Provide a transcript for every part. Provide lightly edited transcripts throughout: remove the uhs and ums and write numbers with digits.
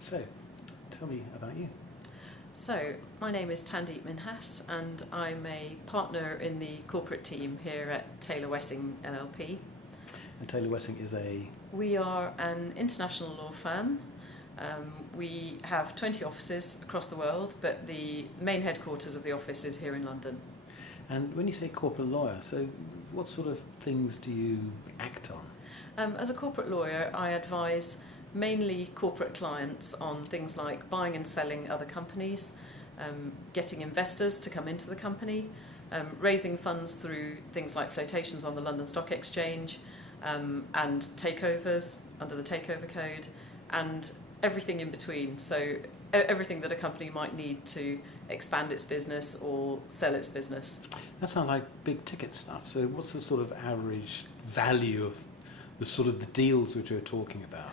So, tell me about you. So, my name is Tandeep and I'm a partner in the corporate team here at Taylor Wessing LLP. And Taylor Wessing is a... We are an international law firm. We have 20 offices across the world, but the main headquarters of the office is here in London. And when you say corporate lawyer, so what sort of things do you act on? As a corporate lawyer, I advise mainly corporate clients on things like buying and selling other companies, getting investors to come into the company, raising funds through things like flotations on the London Stock Exchange, and takeovers under the Takeover Code, and everything in between. So everything that a company might need to expand its business or sell its business. That sounds like big ticket stuff. So what's the sort of average value of the sort of the deals which we're talking about?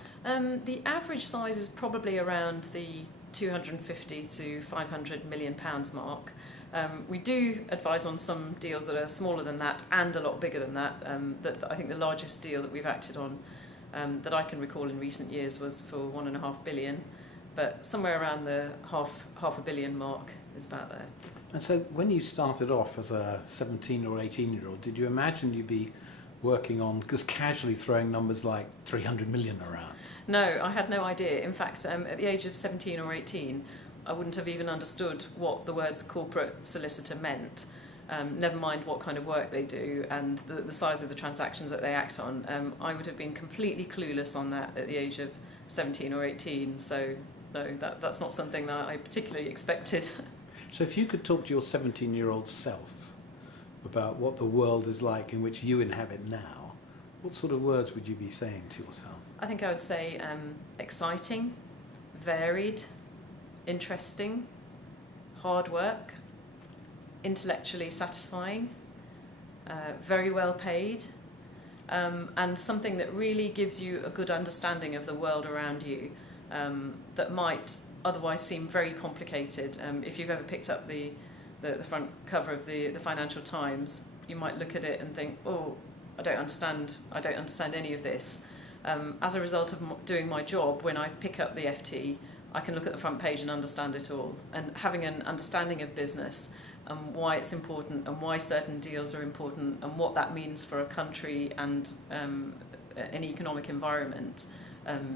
The average size is probably around the 250 to 500 million pounds mark. We do advise on some deals that are smaller than that and a lot bigger than that. That I think the largest deal that we've acted on that I can recall in recent years was for 1.5 billion, but somewhere around the half a billion mark is about there. And so when you started off as a 17 or 18-year-old, did you imagine you'd be working on just casually throwing numbers like 300 million around? No, I had no idea. In fact, at the age of 17 or 18, I wouldn't have even understood what the words corporate solicitor meant, never mind what kind of work they do and the size of the transactions that they act on. I would have been completely clueless on that at the age of 17 or 18, so no, that's not something that I particularly expected. So if you could talk to your 17-year-old self about what the world is like in which you inhabit now, what sort of words would you be saying to yourself? I think I would say exciting, varied, interesting, hard work, intellectually satisfying, very well paid, and something that really gives you a good understanding of the world around you that might otherwise seem very complicated. If you've ever picked up the front cover of the Financial Times, you might look at it and think, oh, I don't understand any of this. As a result of doing my job, when I pick up the FT, I can look at the front page and understand it all. And having an understanding of business and why it's important and why certain deals are important and what that means for a country and an economic environment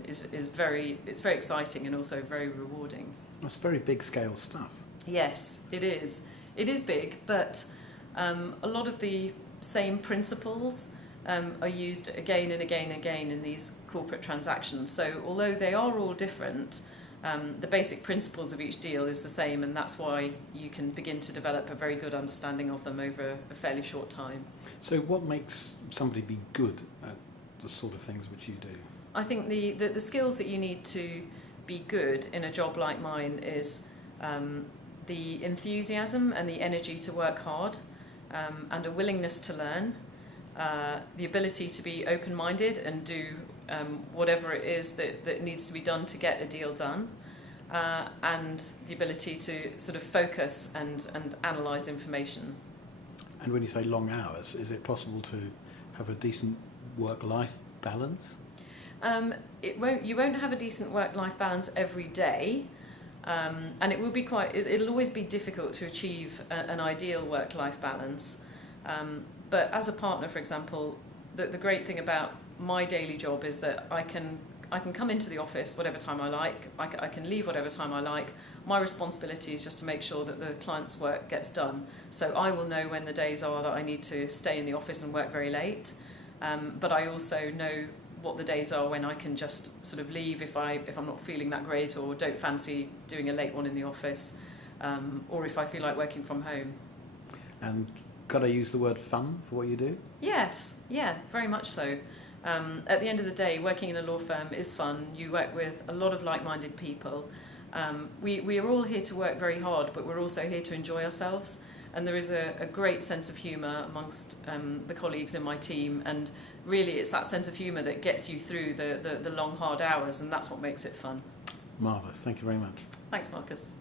is very exciting and also very rewarding. That's very big scale stuff. Yes, it is. It is big, but a lot of the same principles are used again and again and again in these corporate transactions. So although they are all different, the basic principles of each deal is the same, and that's why you can begin to develop a very good understanding of them over a fairly short time. So what makes somebody be good at the sort of things which you do? I think the skills that you need to be good in a job like mine is the enthusiasm and the energy to work hard, and a willingness to learn, the ability to be open-minded and do whatever it is that needs to be done to get a deal done, and the ability to sort of focus and analyse information. And when you say long hours, is it possible to have a decent work-life balance? You won't have a decent work-life balance every day, and it will be it'll always be difficult to achieve an ideal work-life balance. But as a partner, for example, the great thing about my daily job is that I can come into the office whatever time I like, I can leave whatever time I like. My responsibility is just to make sure that the client's work gets done. So I will know when the days are that I need to stay in the office and work very late, but I also know what the days are when I can just sort of leave if I'm not feeling that great or don't fancy doing a late one in the office, or if I feel like working from home. And could I use the word fun for what you do? Yes, yeah, very much so. At the end of the day, working in a law firm is fun. You work with a lot of like-minded people. We are all here to work very hard, but we're also here to enjoy ourselves. And there is a great sense of humour amongst the colleagues in my team, and really it's that sense of humour that gets you through the long, hard hours, and that's what makes it fun. Marvellous. Thank you very much. Thanks, Marcus.